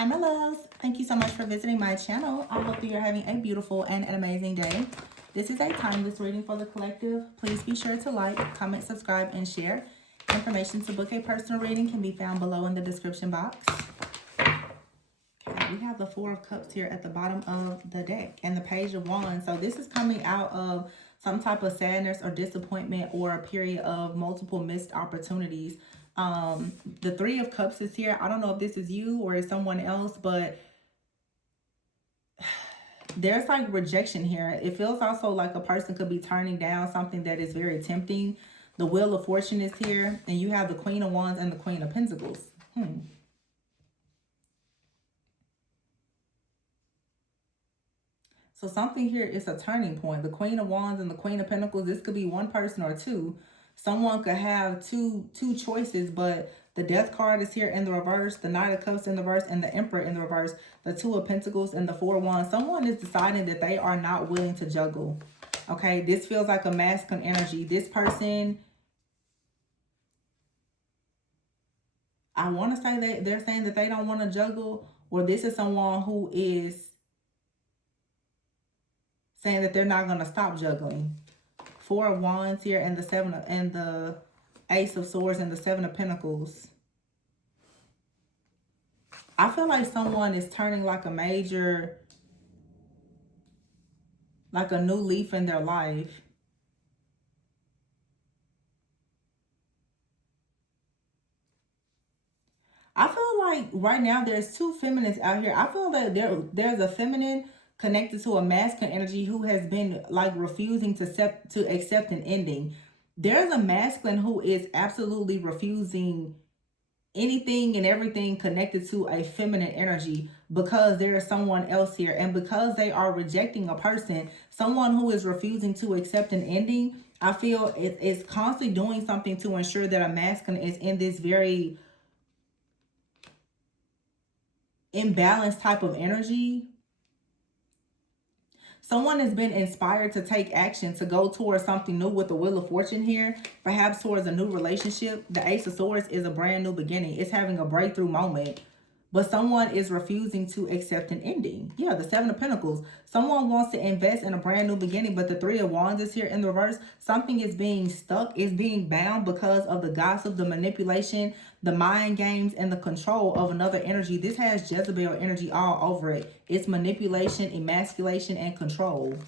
Hi, my loves. Thank you so much for visiting my channel. I hope that you're having a beautiful and an amazing day. This is a timeless reading for the collective. Please be sure to like, comment, subscribe, and share. Information to book a personal reading can be found below in the description box. Okay, we have the Four of Cups here at the bottom of the deck and the Page of Wands. So this is coming out of some type of sadness or disappointment or a period of multiple missed opportunities. The Three of Cups is here. I don't know if this is you or is someone else, but there's like rejection here. It feels also like a person could be turning down something that is very tempting. The Wheel of Fortune is here, and you have the Queen of Wands and the Queen of Pentacles. So something here is a turning point. The Queen of Wands and the Queen of Pentacles, this could be one person or two. Someone could have two choices, but the Death card is here in the reverse, the Knight of Cups in the reverse, and the Emperor in the reverse, the Two of Pentacles and the Four of Wands. Someone is deciding that they are not willing to juggle. Okay, this feels like a masculine energy. This person, I want to say that they're saying that they don't want to juggle, or this is someone who is saying that they're not going to stop juggling. Four of Wands here and the Ace of Swords and the Seven of Pentacles. I feel like someone is turning like a major, like a new leaf in their life. I feel like right now there's two feminines out here. I feel that there's a feminine connected to a masculine energy who has been like refusing to accept an ending. There's a masculine who is absolutely refusing anything and everything connected to a feminine energy because there is someone else here, and because they are rejecting a person, someone who is refusing to accept an ending. I feel it's constantly doing something to ensure that a masculine is in this very imbalanced type of energy. Someone has been inspired to take action, to go towards something new with the Wheel of Fortune here, perhaps towards a new relationship. The Ace of Swords is a brand new beginning. It's having a breakthrough moment. But someone is refusing to accept an ending. Yeah, the Seven of Pentacles. Someone wants to invest in a brand new beginning, but the Three of Wands is here in the reverse. Something is being stuck, is being bound because of the gossip, the manipulation, the mind games, and the control of another energy. This has Jezebel energy all over it. It's manipulation, emasculation, and control.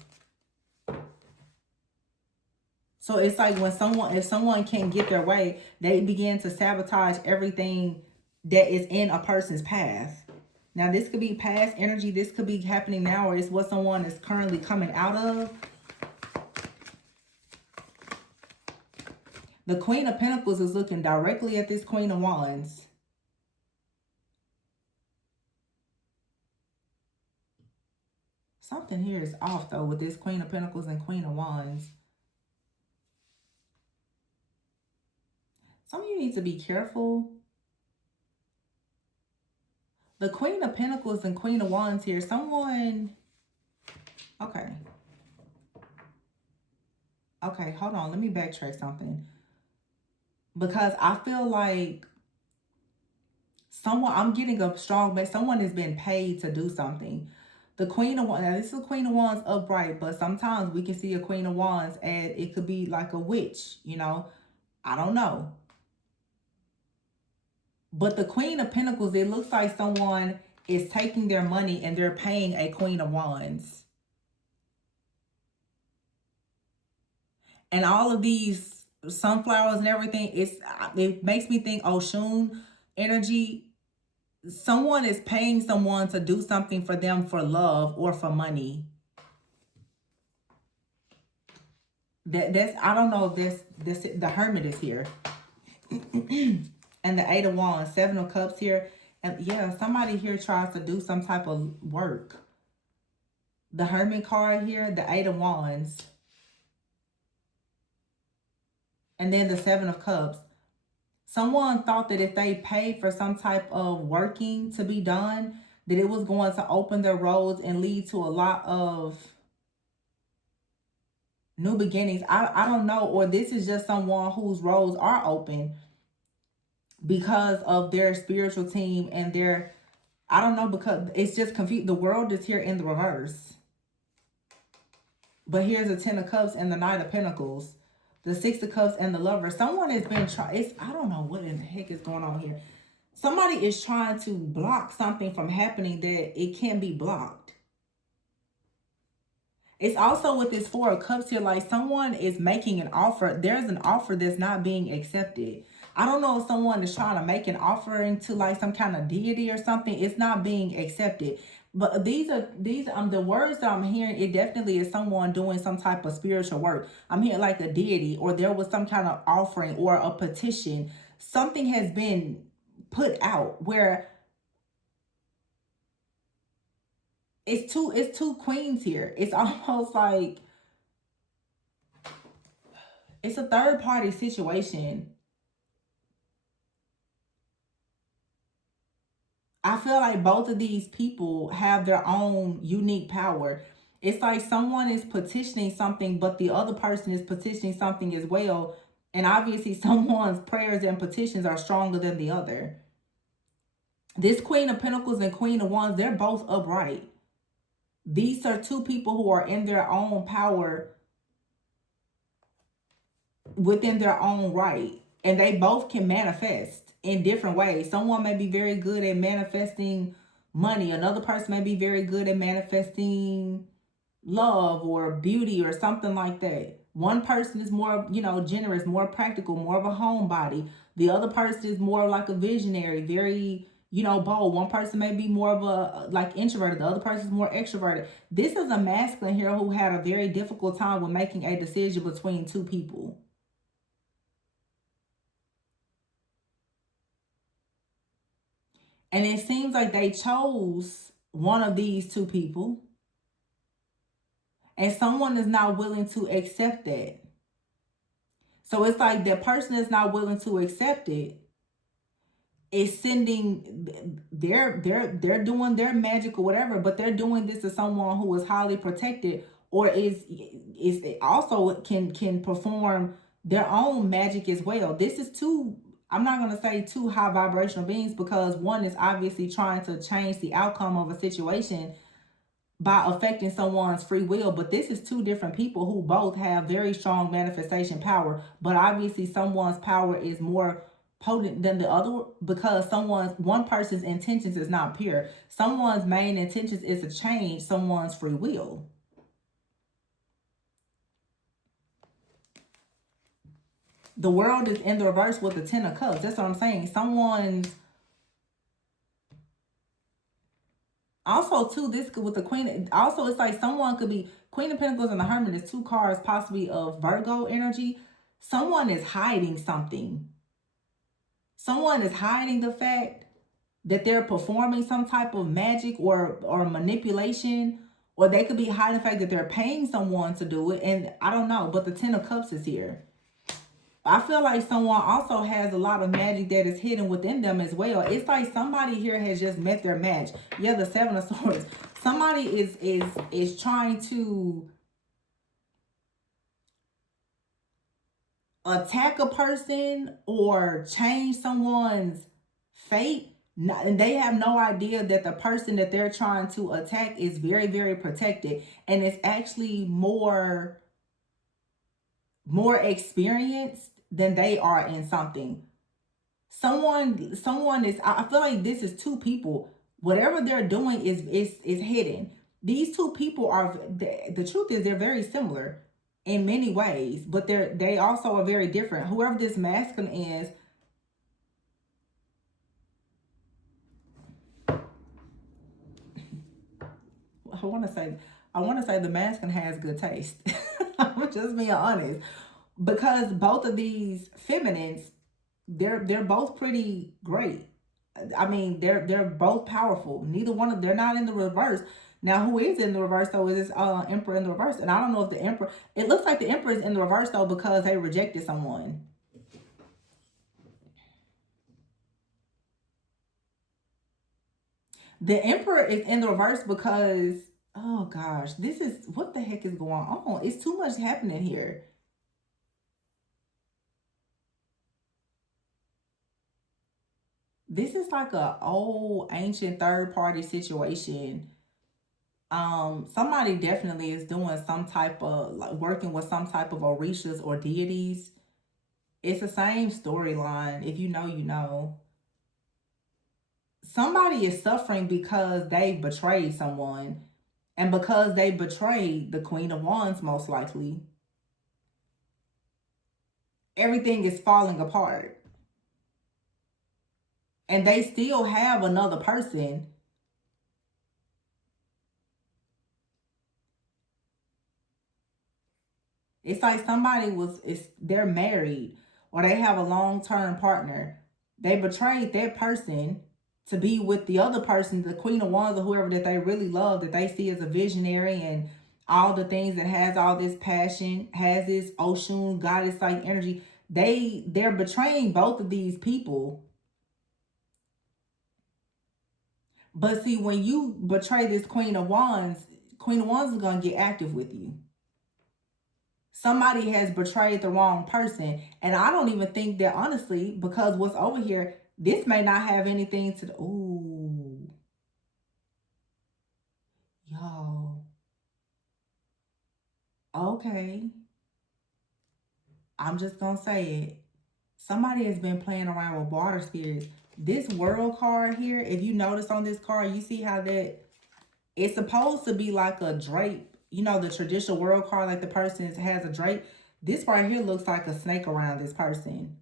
So it's like when if someone can't get their way, they begin to sabotage everything that is in a person's path. Now, this could be past energy. This could be happening now, or it's what someone is currently coming out of. The Queen of Pentacles is looking directly at this Queen of Wands. Something here is off, though, with this Queen of Pentacles and Queen of Wands. Some of you need to be careful. The Queen of Pentacles and Queen of Wands here. Someone... Okay. Okay, hold on. Let me backtrack something. Because I feel like I'm getting a strong, but someone has been paid to do something. The Queen of Wands, now this is a Queen of Wands upright, but sometimes we can see a Queen of Wands and it could be like a witch, you know. I don't know. But the Queen of Pentacles, it looks like someone is taking their money and they're paying a Queen of Wands. And all of these sunflowers and everything, it makes me think Oshun energy. Someone is paying someone to do something for them for love or for money. That's, I don't know if this the Hermit is here. And the Eight of Wands, Seven of Cups here. And yeah, somebody here tries to do some type of work. The Hermit card here, the Eight of Wands. And then the Seven of Cups. Someone thought that if they paid for some type of working to be done, that it was going to open their roads and lead to a lot of new beginnings. I don't know. Or this is just someone whose roads are open because of their spiritual team and their I don't know, because it's just confused. The world is here in the reverse. But here's the Ten of Cups and the Knight of Pentacles. The Six of Cups and the Lover. Someone has been trying. I don't know what in the heck is going on here. Somebody is trying to block something from happening that it can't be blocked. It's also with this Four of Cups here, like someone is making an offer. There's an offer that's not being accepted. I don't know if someone is trying to make an offering to like some kind of deity or something. It's not being accepted. But these the words that I'm hearing, it definitely is someone doing some type of spiritual work. I'm hearing like a deity, or there was some kind of offering or a petition. Something has been put out where it's two queens here. It's almost like it's a third party situation. I feel like both of these people have their own unique power. It's like someone is petitioning something, but the other person is petitioning something as well. And obviously, someone's prayers and petitions are stronger than the other. This Queen of Pentacles and Queen of Wands, they're both upright. These are two people who are in their own power within their own right. And they both can manifest in different ways. Someone may be very good at manifesting money. Another person may be very good at manifesting love or beauty or something like that. One person is more, generous, more practical, more of a homebody. The other person is more like a visionary, very, bold. One person may be more of a like introverted. The other person is more extroverted. This is a masculine here who had a very difficult time with making a decision between two people. And it seems like they chose one of these two people, and someone is not willing to accept that. So it's like that person is not willing to accept it. Is sending they're doing their magic or whatever, but they're doing this to someone who is highly protected, or is also can perform their own magic as well. This is two, I'm not going to say two high vibrational beings, because one is obviously trying to change the outcome of a situation by affecting someone's free will. But this is two different people who both have very strong manifestation power. But obviously someone's power is more potent than the other, because one person's intentions is not pure. Someone's main intentions is to change someone's free will. The world is in the reverse with the Ten of Cups. That's what I'm saying. Someone's also too, this with the Queen, also it's like someone could be Queen of Pentacles and the Hermit is two cards possibly of Virgo energy. Someone is hiding something. Someone is hiding the fact that they're performing some type of magic or manipulation, or they could be hiding the fact that they're paying someone to do it. And I don't know, but the Ten of Cups is here. I feel like someone also has a lot of magic that is hidden within them as well. It's like somebody here has just met their match. Yeah, the Seven of Swords. Somebody is trying to attack a person or change someone's fate, and they have no idea that the person that they're trying to attack is very, very protected, and it's actually more experienced than they are in something. Someone is, I feel like this is two people. Whatever they're doing is hidden. These two people are, the truth is they're very similar in many ways, but they also are very different. Whoever this masculine is, I want to say the masculine has good taste. I'm just being honest, because both of these feminines, they're both pretty great. I mean, they're both powerful. Neither one of, they're not in the reverse. Now, who is in the reverse though is this Emperor in the reverse, and I don't know if the Emperor. It looks like the Emperor is in the reverse though because they rejected someone. The Emperor is in the reverse because, oh gosh, this is, what the heck is going on? It's too much happening here. This is like a old ancient third party situation. Somebody definitely is doing some type of like working with some type of orishas or deities. It's the same storyline. If you know, you know. Somebody is suffering because they betrayed someone, and because they betrayed the Queen of Wands, most likely, everything is falling apart. And they still have another person. It's like somebody they're married or they have a long-term partner. They betrayed that person to be with the other person, the Queen of Wands or whoever that they really love, that they see as a visionary and all the things that has all this passion, has this ocean goddess like energy. They're betraying both of these people. But see, when you betray this Queen of Wands is gonna get active with you. Somebody has betrayed the wrong person. And I don't even think that, honestly, because what's over here, this may not have anything to, ooh, yo, okay. I'm just gonna say it. Somebody has been playing around with water spirits. This world card here, if you notice on this card, you see how that it's supposed to be like a drape. You know, the traditional world card, like the person has a drape. This right here looks like a snake around this person.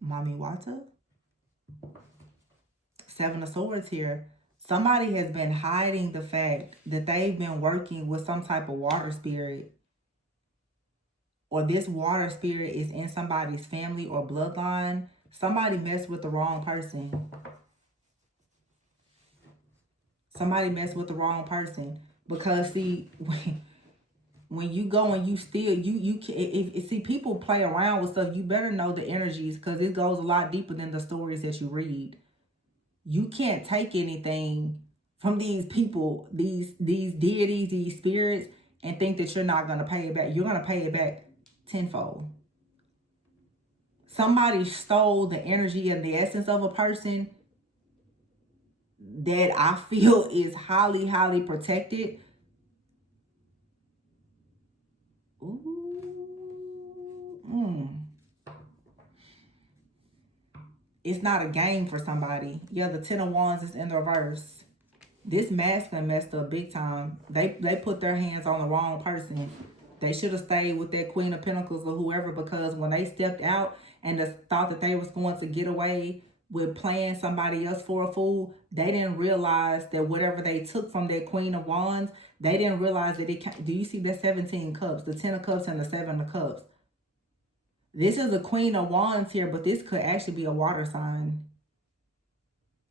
Mommy Wata. Seven of Swords here. Somebody has been hiding the fact that they've been working with some type of water spirit, or this water spirit is in somebody's family or bloodline. Somebody messed with the wrong person. Somebody messed with the wrong person. Because see, when you go and you still you can, if see people play around with stuff, you better know the energies, because it goes a lot deeper than the stories that you read. You can't take anything from these people, these deities, these spirits, and think that you're not going to pay it back. You're going to pay it back tenfold. Somebody stole the energy and the essence of a person that I feel is highly, highly protected. Ooh. It's not a game for somebody. Yeah, the Ten of Wands is in the reverse. This masculine messed up big time. They put their hands on the wrong person. They should have stayed with that Queen of Pentacles or whoever, because when they stepped out and thought that they was going to get away with playing somebody else for a fool, they didn't realize that whatever they took from that Queen of Wands, they didn't realize that it. Do you see that 17 cups, the 10 of cups and the 7 of cups? This is a Queen of Wands here, but this could actually be a water sign.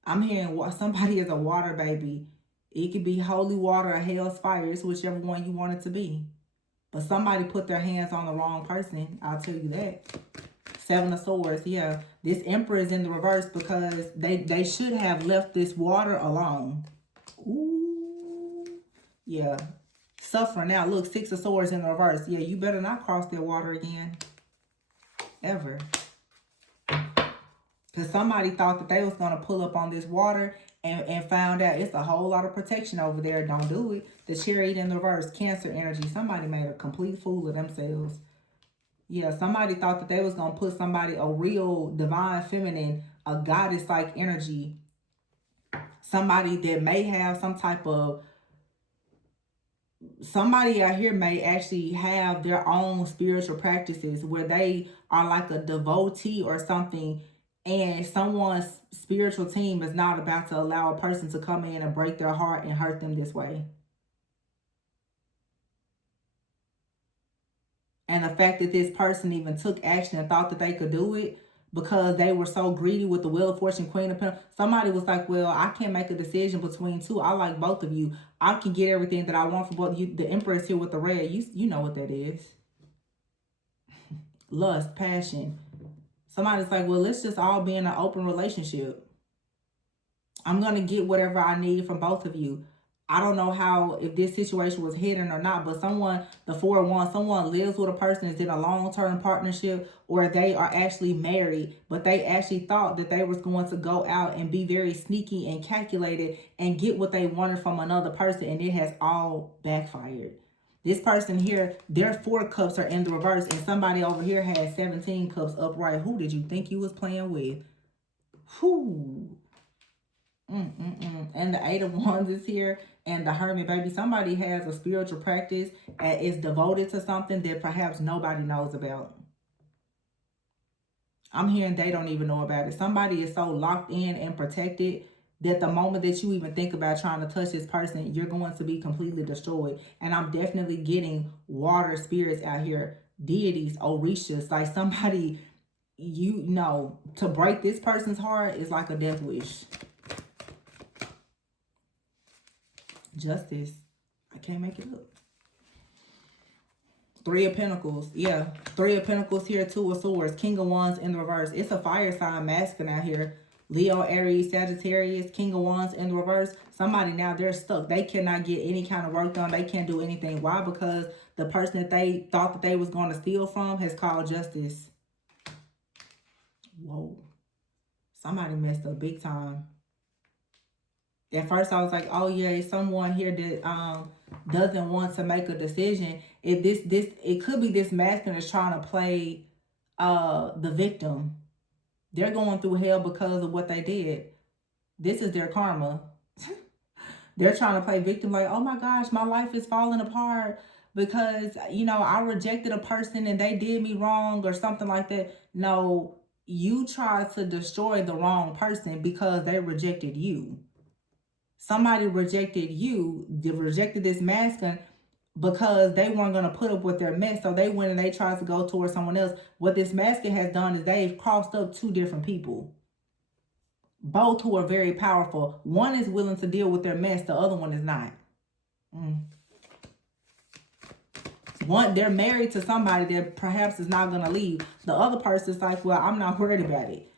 I'm hearing somebody is a water baby. It could be holy water or hell's fire. It's whichever one you want it to be. But somebody put their hands on the wrong person. I'll tell you that. Seven of Swords. Yeah. This Emperor is in the reverse because they should have left this water alone. Ooh. Yeah. Suffering now. Look, Six of Swords in the reverse. Yeah, you better not cross that water again. Ever. Because somebody thought that they was going to pull up on this water and found out it's a whole lot of protection over there. Don't do it. The Chariot in the reverse, Cancer energy. Somebody made a complete fool of themselves. Yeah, somebody thought that they was going to put somebody, a real divine feminine, a goddess-like energy. Somebody that may have some type of, somebody out here may actually have their own spiritual practices where they are like a devotee or something, and someone's spiritual team is not about to allow a person to come in and break their heart and hurt them this way. And the fact that this person even took action and thought that they could do it because they were so greedy with the Wheel of Fortune, Queen of Pentacles. Somebody was like, well, I can't make a decision between two. I like both of you. I can get everything that I want from both of you. The Empress here with the red. You know what that is. Lust, passion. Somebody's like, well, let's just all be in an open relationship. I'm going to get whatever I need from both of you. I don't know how, if this situation was hidden or not, but someone, the 4-1, someone lives with a person, is in a long-term partnership, or they are actually married, but they actually thought that they was going to go out and be very sneaky and calculated and get what they wanted from another person, and it has all backfired. This person here, their 4 cups are in the reverse, and somebody over here has 17 cups upright. Who did you think you was playing with? Who? And the 8 of Wands is here, and the Hermit, baby. Somebody has a spiritual practice and is devoted to something that perhaps nobody knows about. I'm hearing they don't even know about it. Somebody is so locked in and protected that the moment that you even think about trying to touch this person, you're going to be completely destroyed. And I'm definitely getting water spirits out here, deities, orishas, like somebody, you know, to break this person's heart is like a death wish. Justice. I can't make it up. 3 of Pentacles. Yeah. 3 of Pentacles here. 2 of Swords. King of Wands in the reverse. It's a fire sign masculine out here. Leo, Aries, Sagittarius. King of Wands in the reverse. Somebody now, they're stuck. They cannot get any kind of work done. They can't do anything. Why? Because the person that they thought that they was going to steal from has called justice. Whoa. Somebody messed up big time. At first I was like, oh yeah, it's someone here that doesn't want to make a decision. It could be this masculine is trying to play the victim. They're going through hell because of what they did. This is their karma. They're trying to play victim, like, oh my gosh, my life is falling apart because, you know, I rejected a person and they did me wrong or something like that. No, you tried to destroy the wrong person because they rejected you. Somebody rejected you, they rejected this masculine because they weren't going to put up with their mess. So they went and they tried to go towards someone else. What this masculine has done is they've crossed up 2 different people. Both who are very powerful. One is willing to deal with their mess. The other one is not. One, they're married to somebody that perhaps is not going to leave. The other person is like, well, I'm not worried about it.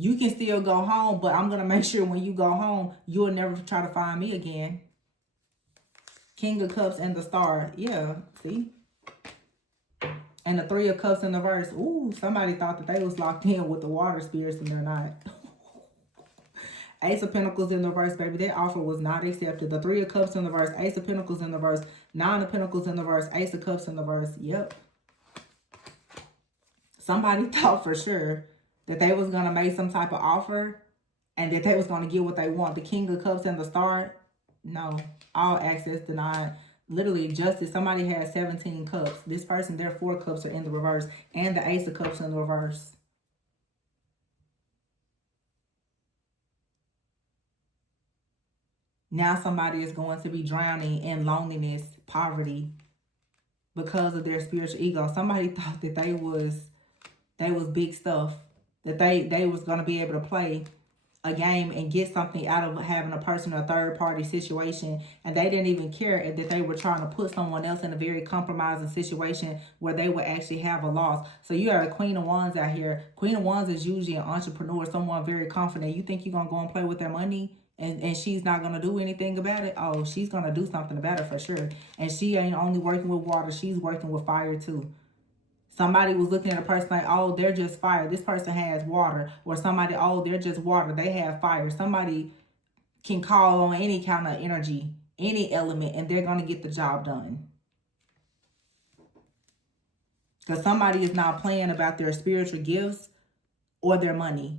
You can still go home, but I'm going to make sure when you go home, you'll never try to find me again. King of Cups and the Star. Yeah, see? And the 3 of Cups in the verse. Ooh, somebody thought that they was locked in with the water spirits and they're not. Ace of Pentacles in the verse, baby. That offer was not accepted. The 3 of Cups in the verse. Ace of Pentacles in the verse. 9 of Pentacles in the verse. Ace of Cups in the verse. Yep. Somebody thought for sure that they was going to make some type of offer and that they was going to get what they want. The King of Cups and the Star, no. All access denied. Literally, justice. Somebody has 17 cups. This person, their 4 cups are in the reverse. And the Ace of Cups in the reverse. Now somebody is going to be drowning in loneliness, poverty, because of their spiritual ego. Somebody thought that they was big stuff. That they was going to be able to play a game and get something out of having a person or a third party situation, and they didn't even care that they were trying to put someone else in a very compromising situation where they would actually have a loss. So you are a Queen of Wands out here. Queen of Wands is usually an entrepreneur, someone very confident. You think you're gonna go and play with their money and she's not gonna do anything about it? Oh, she's gonna do something about it for sure. And she ain't only working with water, she's working with fire too. Somebody was looking at a person like, oh, they're just fire. This person has water. Or somebody, oh, they're just water. They have fire. Somebody can call on any kind of energy, any element, and they're going to get the job done. Because somebody is not playing about their spiritual gifts or their money.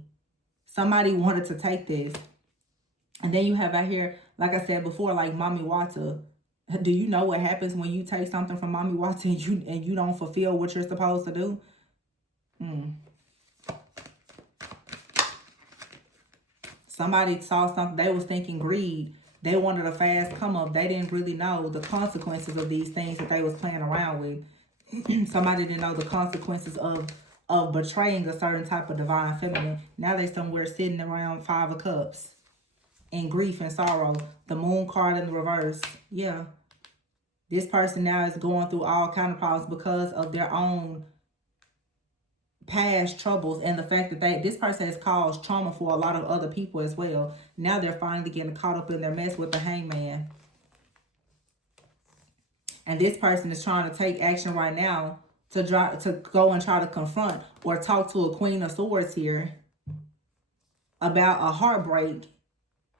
Somebody wanted to take this. And then you have out here, like I said before, like Mommy Wata. Do you know what happens when you take something from Mommy Wata and you don't fulfill what you're supposed to do? Somebody saw something. They was thinking greed. They wanted a fast come up. They didn't really know the consequences of these things that they was playing around with. Somebody didn't know the consequences of betraying a certain type of divine feminine. Now they somewhere sitting around 5 of Cups in grief and sorrow. The Moon card in the reverse. Yeah. This person now is going through all kind of problems because of their own past troubles and the fact that this person has caused trauma for a lot of other people as well. Now they're finally getting caught up in their mess with the Hangman. And this person is trying to take action right now to go and try to confront or talk to a Queen of Swords here about a heartbreak.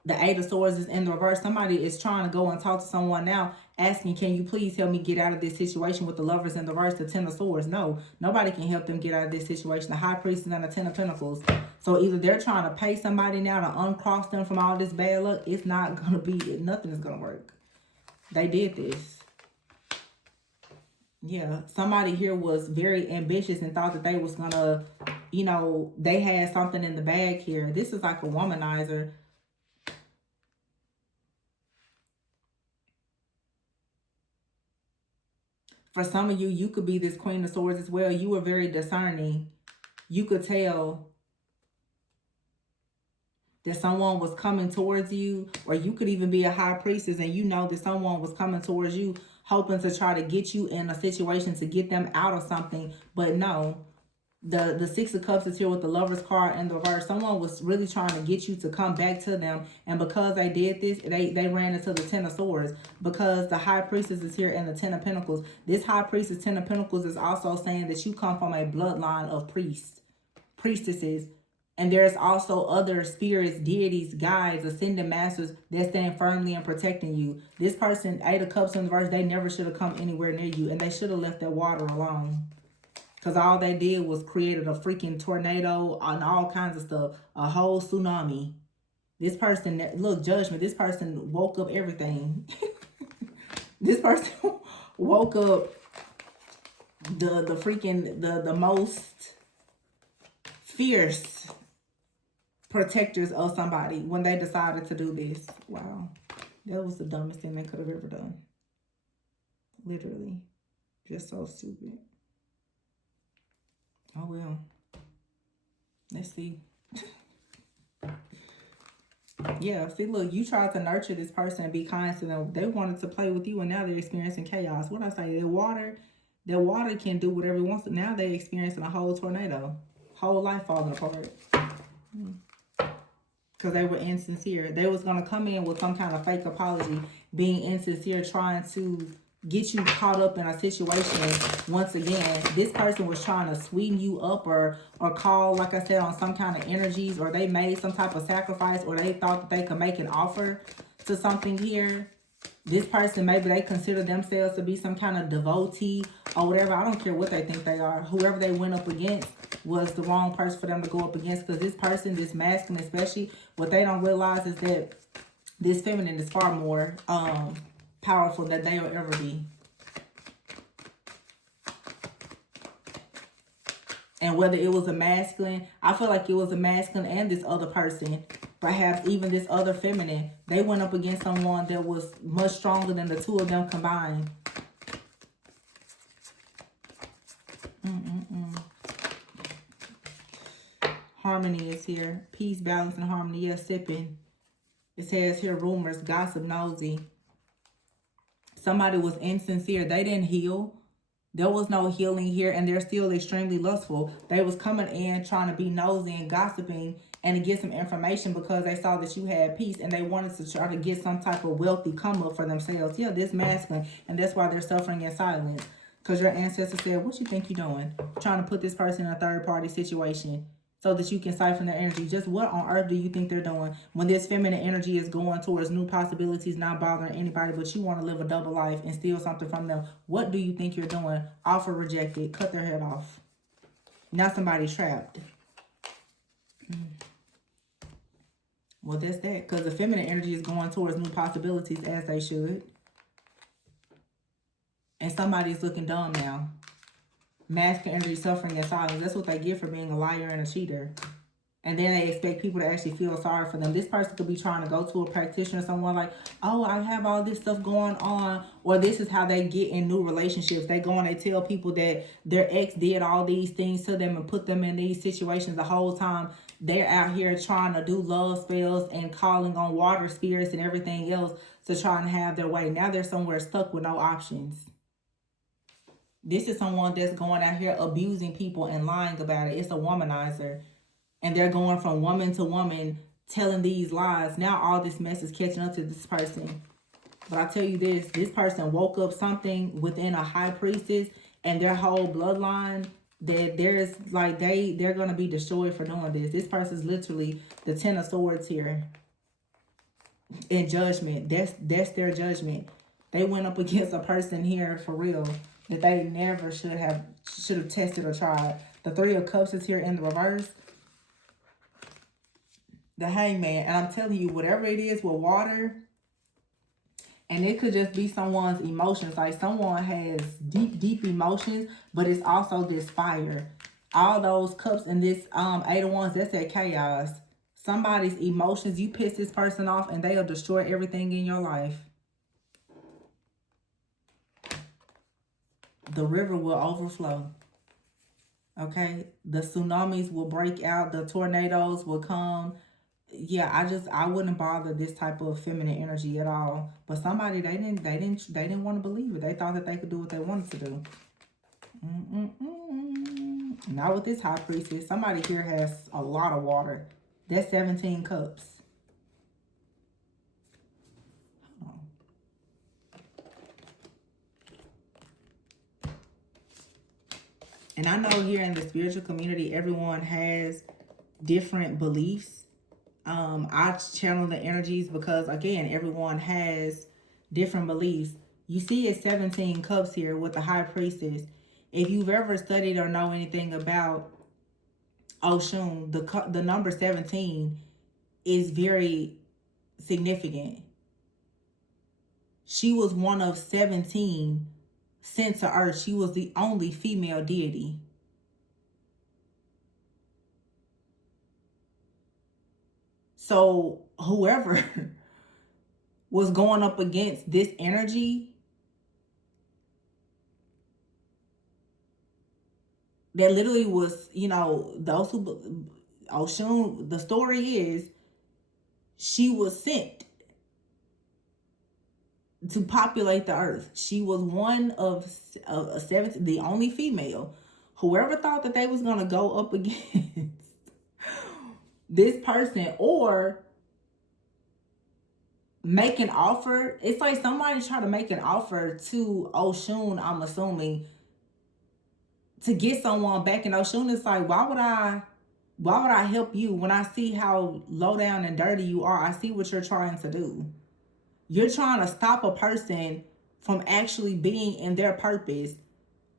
The Eight of Swords is in the reverse. Somebody is trying to go and talk to someone now, asking, can you please help me get out of this situation with the Lovers in the reverse, the Ten of Swords? No, nobody can help them get out of this situation. The High Priestess and the Ten of Pentacles. So either they're trying to pay somebody now to uncross them from all this bad luck. It's not going to be, nothing is going to work. They did this. Yeah, somebody here was very ambitious and thought that they was going to, you know, they had something in the bag here. This is like a womanizer. For some of you, you could be this Queen of Swords as well. You were very discerning. You could tell that someone was coming towards you, or you could even be a High Priestess and you know that someone was coming towards you, hoping to try to get you in a situation to get them out of something. But no, the Six of Cups is here with the Lovers card in the reverse. Someone was really trying to get you to come back to them, and because they did this, they ran into the Ten of Swords. Because the High Priestess is here and the Ten of Pentacles. This High Priestess, Ten of Pentacles, is also saying that you come from a bloodline of priestesses, and there's also other spirits, deities, guides, ascended masters that stand firmly in protecting you. This person, Eight of Cups in the reverse, they never should have come anywhere near you, and they should have left that water alone. Because all they did was created a freaking tornado and all kinds of stuff. A whole tsunami. This person, look, judgment. This person woke up everything. This person woke up the most fierce protectors of somebody when they decided to do this. Wow. That was the dumbest thing they could have ever done. Literally. Just so stupid. Oh, well. Let's see. Yeah, see, look, you tried to nurture this person and be kind to them. They wanted to play with you, and now they're experiencing chaos. What I say, their water can do whatever it wants to. Now they're experiencing a whole tornado. Whole life falling apart. Because they were insincere. They was going to come in with some kind of fake apology, being insincere, trying to get you caught up in a situation. Once again, this person was trying to sweeten you up or call, like I said, on some kind of energies, or they made some type of sacrifice, or they thought that they could make an offer to something here. This person, maybe they consider themselves to be some kind of devotee or whatever. I don't care what they think they are. Whoever they went up against was the wrong person for them to go up against, because this person, this masculine especially, what they don't realize is that this feminine is far more powerful than they will ever be. And whether it was a masculine, I feel like it was a masculine and this other person, perhaps even this other feminine, they went up against someone that was much stronger than the two of them combined. Harmony is here. Peace, balance, and harmony. Yes, sipping. It says here rumors, gossip, nosy. Somebody was insincere. They didn't heal. There was no healing here, and they're still extremely lustful. They was coming in trying to be nosy and gossiping and to get some information because they saw that you had peace, and they wanted to try to get some type of wealthy come up for themselves. Yeah, this masculine, and that's why they're suffering in silence. Because your ancestor said, what you think you're doing? Trying to put this person in a third-party situation so that you can siphon their energy. Just what on earth do you think they're doing when this feminine energy is going towards new possibilities, not bothering anybody, but you want to live a double life and steal something from them? What do you think you're doing? Offer rejected. Cut their head off. Now somebody's trapped. Well, that's that. Because the feminine energy is going towards new possibilities, as they should. And somebody's looking dumb now. Masculine energy, suffering in silence. That's what they get for being a liar and a cheater. And then they expect people to actually feel sorry for them. This person could be trying to go to a practitioner, someone like, oh, I have all this stuff going on. Or this is how they get in new relationships. They go and they tell people that their ex did all these things to them and put them in these situations the whole time. They're out here trying to do love spells and calling on water spirits and everything else to try and have their way. Now they're somewhere stuck with no options. This is someone that's going out here abusing people and lying about it. It's a womanizer. And they're going from woman to woman telling these lies. Now all this mess is catching up to this person. But I tell you this person woke up something within a high priestess and their whole bloodline that there's like they're gonna be destroyed for doing this. This person's literally the 10 of swords here in judgment. That's their judgment. They went up against a person here for real that they never should have tested or tried. The 3 of cups is here in the reverse. The hangman. And I'm telling you, whatever it is with water, and it could just be someone's emotions. Like someone has deep emotions, but it's also this fire. All those cups in this 8 of wands, that's that chaos. Somebody's emotions, you piss this person off and they'll destroy everything in your life. The river will overflow. Okay? The tsunamis will break out. The tornadoes will come. Yeah, I wouldn't bother this type of feminine energy at all. But somebody, they didn't want to believe it. They thought that they could do what they wanted to do. Not with this high priestess. Somebody here has a lot of water. That's 17 cups. And I know here in the spiritual community, everyone has different beliefs. I channel the energies because, again, everyone has different beliefs. You see it's 17 cups here with the high priestess. If you've ever studied or know anything about Oshun, the number 17 is very significant. She was one of 17 sent to earth. She was the only female deity. So whoever was going up against this energy, that literally was, you know, those who, Oshun, the story is, she was sent to populate the earth. She was one of 17, the only female. Whoever thought that they was going to go up against this person or make an offer. It's like somebody tried to make an offer to Oshun, I'm assuming, to get someone back. And Oshun is like, why would I help you when I see how low down and dirty you are? I see what you're trying to do. You're trying to stop a person from actually being in their purpose,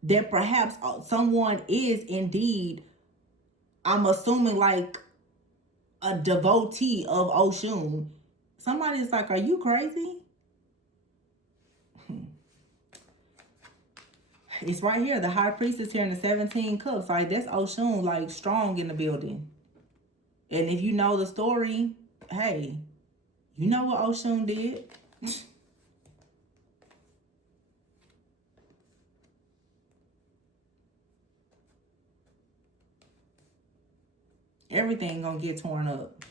that perhaps someone is indeed, I'm assuming, like a devotee of Oshun. Somebody's like, are you crazy? It's right here. The high priestess here in the 17 cups. Like, that's Oshun, like, strong in the building. And if you know the story, hey, you know what Oshun did. Everything gonna get torn up.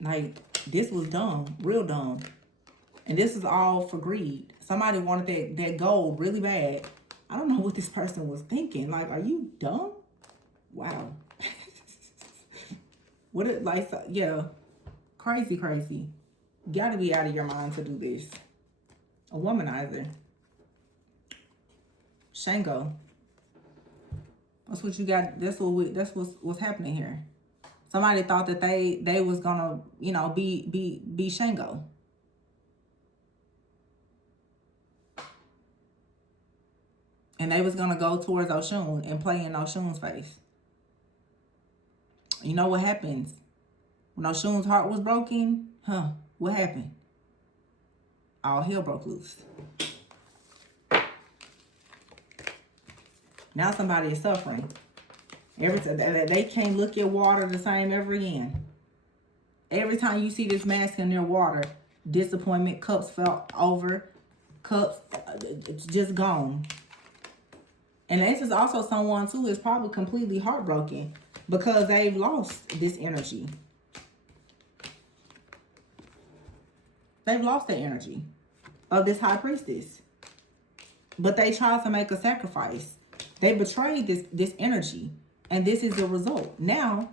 Like, this was dumb, real dumb. And this is all for greed. Somebody wanted that gold really bad. I don't know what this person was thinking. Like, are you dumb? Wow. What it like? Yeah, crazy. You gotta be out of your mind to do this. A womanizer. Shango. That's what you got. That's what's happening here. Somebody thought that they was gonna, you know, be Shango. And they was gonna go towards Oshun and play in Oshun's face. You know what happens when Oshun's heart was broken? What happened? All hell broke loose. Now somebody is suffering. Every time they can't look at water the same ever again. Every time you see this mask in their water, disappointment, cups fell over, cups just gone. And this is also someone too is probably completely heartbroken because they've lost this energy. They've lost the energy of this high priestess. But they tried to make a sacrifice. They betrayed this energy. And this is the result. Now,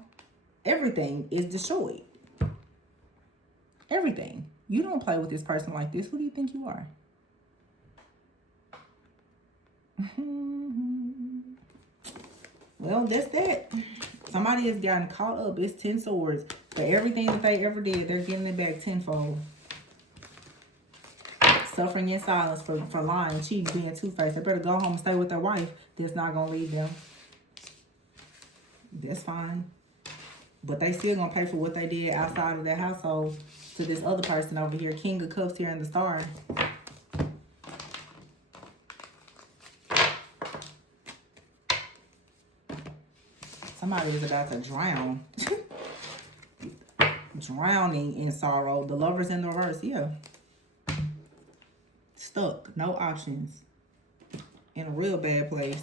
everything is destroyed. Everything. You don't play with this person like this. Who do you think you are? Well, that's that. Somebody has gotten caught up. It's 10 swords. For everything that they ever did, they're getting it back tenfold. Suffering in silence for lying, cheating, being two-faced. They better go home and stay with their wife that's not going to leave them. That's fine. But they still going to pay for what they did outside of their household to this other person over here. King of Cups here in the Star. Somebody is about to drown. Drowning in sorrow. The Lovers in the reverse. Yeah. Stuck. No options. In a real bad place.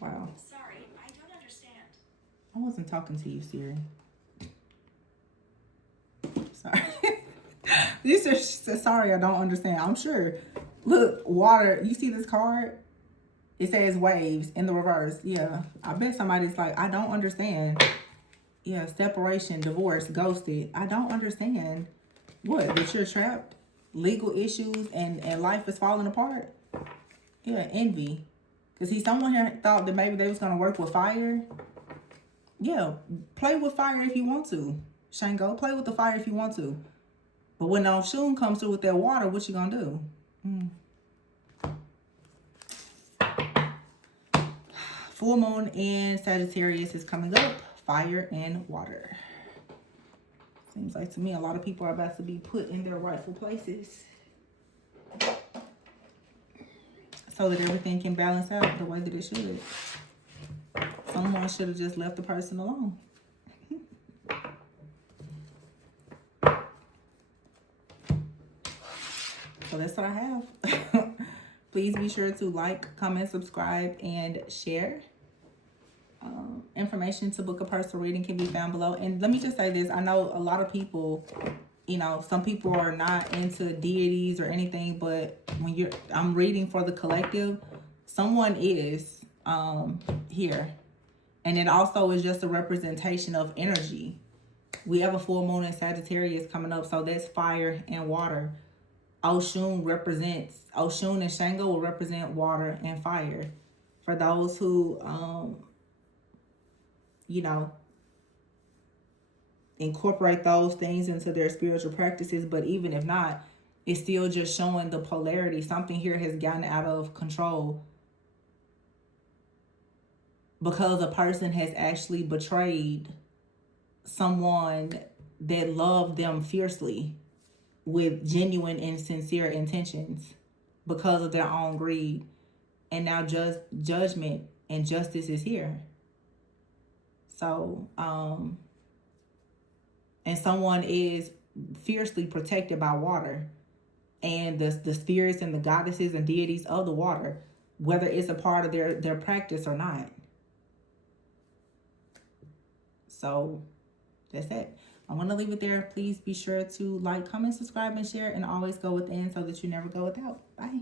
Wow. Sorry, I don't understand. I wasn't talking to you, Siri. Sorry. You said, sorry, I don't understand. I'm sure. Look, water. You see this card? It says waves in the reverse. Yeah. I bet somebody's like, I don't understand. Yeah, separation, divorce, ghosted. I don't understand. What? That you're trapped? Legal issues and life is falling apart? Yeah, envy. Because see, someone here thought that maybe they was going to work with fire. Yeah, play with fire if you want to. Shango, play with the fire if you want to. But when Oshun comes through with that water, what you going to do? Full moon in Sagittarius is coming up. Fire and water. Seems like to me a lot of people are about to be put in their rightful places. So that everything can balance out the way that it should. Someone should have just left the person alone. So that's what I have. Please be sure to like, comment, subscribe, and share. Information to book a personal reading can be found below. And let me just say this. I know a lot of people, you know, some people are not into deities or anything, but when I'm reading for the collective, someone is here. And it also is just a representation of energy. We have a full moon in Sagittarius coming up, so that's fire and water. Oshun and Shango will represent water and fire. For those who, you know, incorporate those things into their spiritual practices. But even if not, it's still just showing the polarity. Something here has gotten out of control because a person has actually betrayed someone that loved them fiercely with genuine and sincere intentions because of their own greed. And now just judgment and justice is here. So, and someone is fiercely protected by water and the spirits and the goddesses and deities of the water, whether it's a part of their practice or not. So that's it. I'm going to leave it there. Please be sure to like, comment, subscribe, and share, and always go within so that you never go without. Bye.